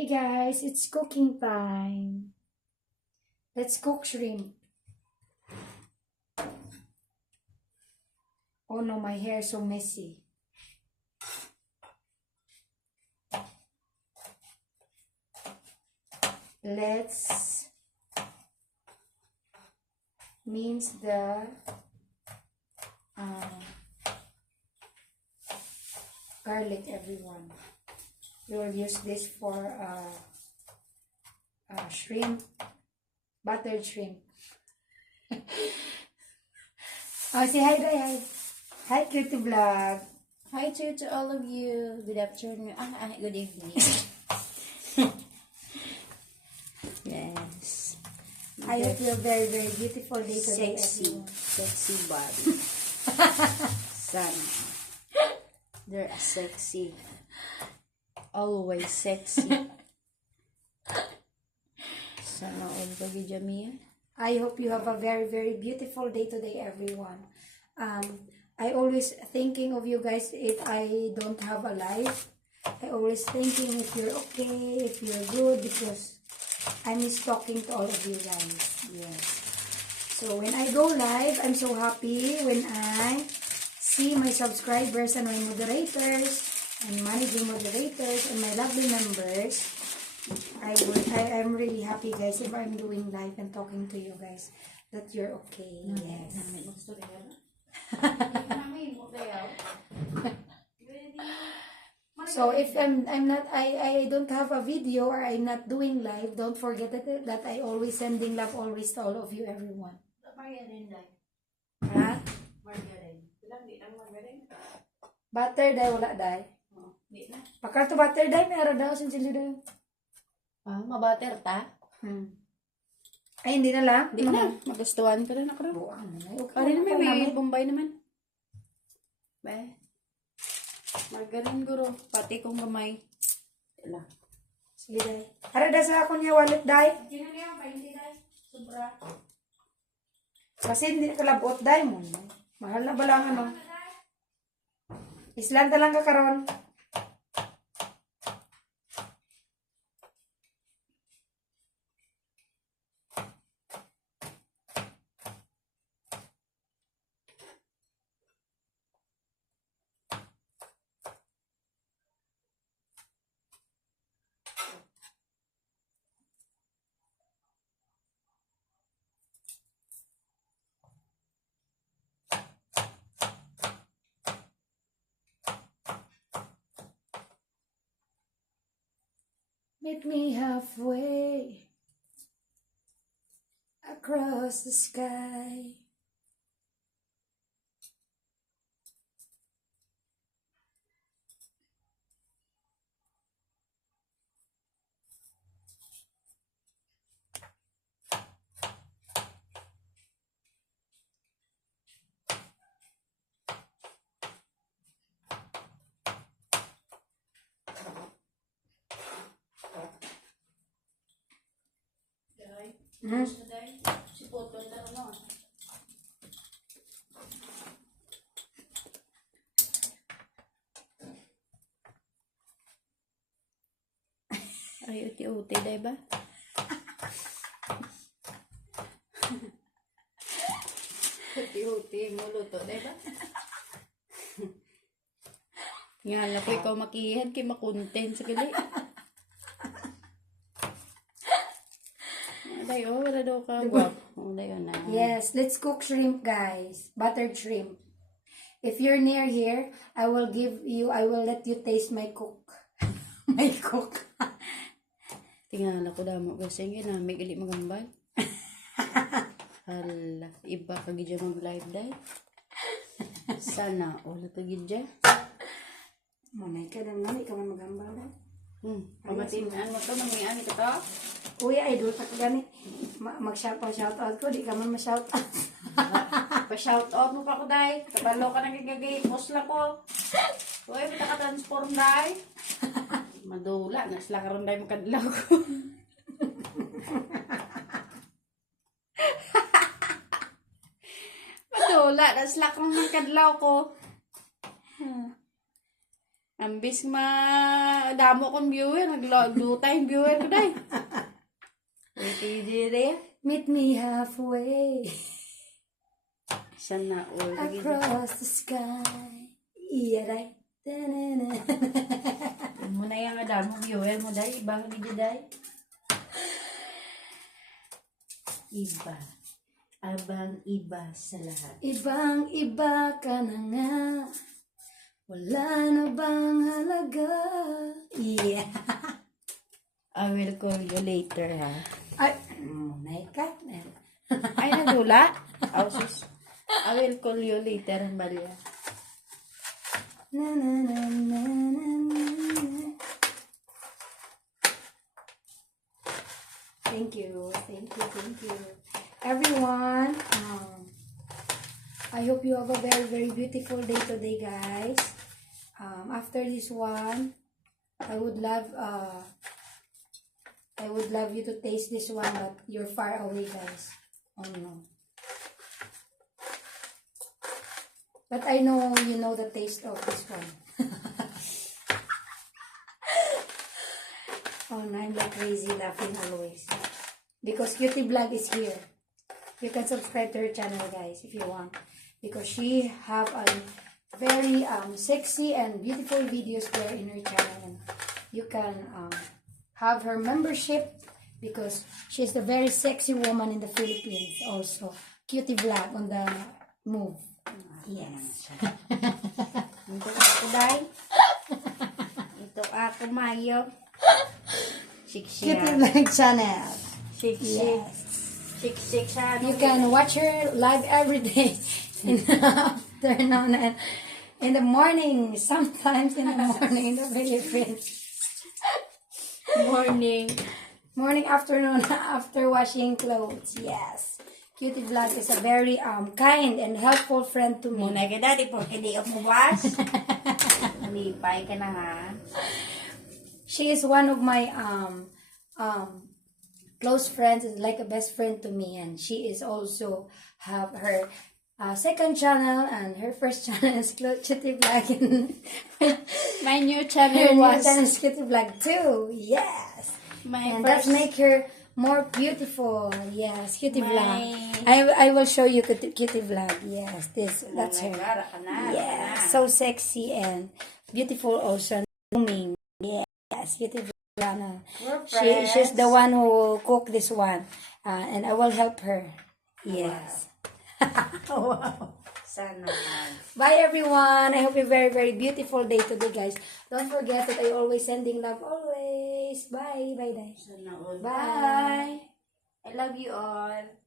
Hey guys, it's cooking time. Let's cook shrimp. Oh no, my hair is so messy. Let's mince the garlic, everyone. We will use this for shrimp, buttered shrimp. Oh, say hi, Day. Hi. Hi, Cutie Vlog. Hi to all of you. Good afternoon. Good evening. Yes. I hope you're very, very beautiful day today, Sexy. everyone. Sexy body. Sana. They're sexy. Always sexy. Sana all bagi Jamia. I hope you have a very, very beautiful day today, everyone. I always thinking of you guys if I don't have a life. I always thinking if you're okay, if you're good, because I miss talking to all of you guys. Yes. So when I go live, I'm so happy when I see my subscribers and my moderators and managing moderators and my lovely members. I'm really happy, guys, if I'm doing live and talking to you guys that you're okay. Yes. So if I'm not I don't have a video or I'm not doing live, don't forget that I always sending love always to all of you, everyone. Ha? Butter day wala day. Pakar to butter day meron daw sinsilyo daw. Mabater ta? Ay hindi na lang. Hindi na. Magustuhan ko na ako. Buang na. Pari naman may Bombay naman. Ba? Margarin guro. Pati kong gamay. Ila. Sige day. Ara da sa ako niya wallet day. Kasi hindi kalabot day mo. Mahal na ba lang ano? Islan lang ka karon. Meet me halfway across the sky. Si Poto na ano. Ay, uti-uti, diba? Uti-uti, muluto, diba? Nga, laki ikaw makihan, kay makunten sa gali. Aday, wala daw ka. Na. Yes, let's cook shrimp, guys. Buttered shrimp. If you're near here, I will let you taste my cook. My cook. Tingnan ako damo kasi nga may gali magambal. Hala, iba ka gidya mag-live day. Sana all ka gidya. Mamay ka lang naman, ikaw man magambal na. Pamatinaan mo to, mangyaan ito to. Uy, idol pa ka gani. Mag-shout out ko, di ka man ma-shout out. Pa-shout out mo pa ko, day. Kabalo ka nagigagay, post lang ko. Uy, mata ka transform, day. Madula, nasla ka rin, day, makadlaw ko. Madula, nasla ka rin, makadlaw ko. Ambis damo kong viewer, nagluta yung viewer ko day. Wait, dire. Meet me halfway Sana all. across the sky. Iya, day. Ta-na-na. Yun mo na yung damo viewer mo day. Ibang video day. Iba. Abang iba sa lahat. Ibang iba ka na nga. Wala na bang halaga? Yeah. I will call you later, ha? Ay, munay ka. Ay, nagdula? Oh, sus. I will call you later, Maria. Na, na, na, na, na, na. Thank you. Everyone, I hope you have a very, very beautiful day today, guys. After this one, I would love you to taste this one, but you're far away, guys. Oh no. But I know you know the taste of this one. Oh no, I'm like crazy laughing always. Because Cutie Vlog is here. You can subscribe to her channel, guys, if you want. Because she have a very sexy and beautiful videos there in her channel. And you can have her membership because she's the very sexy woman in the Philippines also. Cutie Vlog on the move. Yes. Ito ako, day. Ito ako, Mayo. Cutie Siksik. Vlog channel. Siksik. Yes. Siksik sa You can watch her live every day in the afternoon and in the morning, sometimes in the morning in the Philippines. Morning, afternoon, after washing clothes. Yes. Cutie Vlog is a very kind and helpful friend to me. Muna ka, daddy, porque di ako buwas. Malipay ka na, ha? She is one of my close friends, is like a best friend to me, and she is also have her second channel, and her first channel is Cutie Vlog. My new Her channel new was... channel is Cutie Vlog too. Yes. My And first... that make her more beautiful. Yes, Cutie My- Vlog. I will show you Cutie Vlog. Yes, that's her. Yes, so sexy and beautiful also. Blooming. Yes, Cutie Vlog. We're She's friends. the one who cooked this one, and I will help her. Yes. Wow. Sana all. Bye everyone. I hope you very, very beautiful day today, guys. Don't forget that I always sending love always. Bye. Bye, guys. Sana all. Bye. I love you all.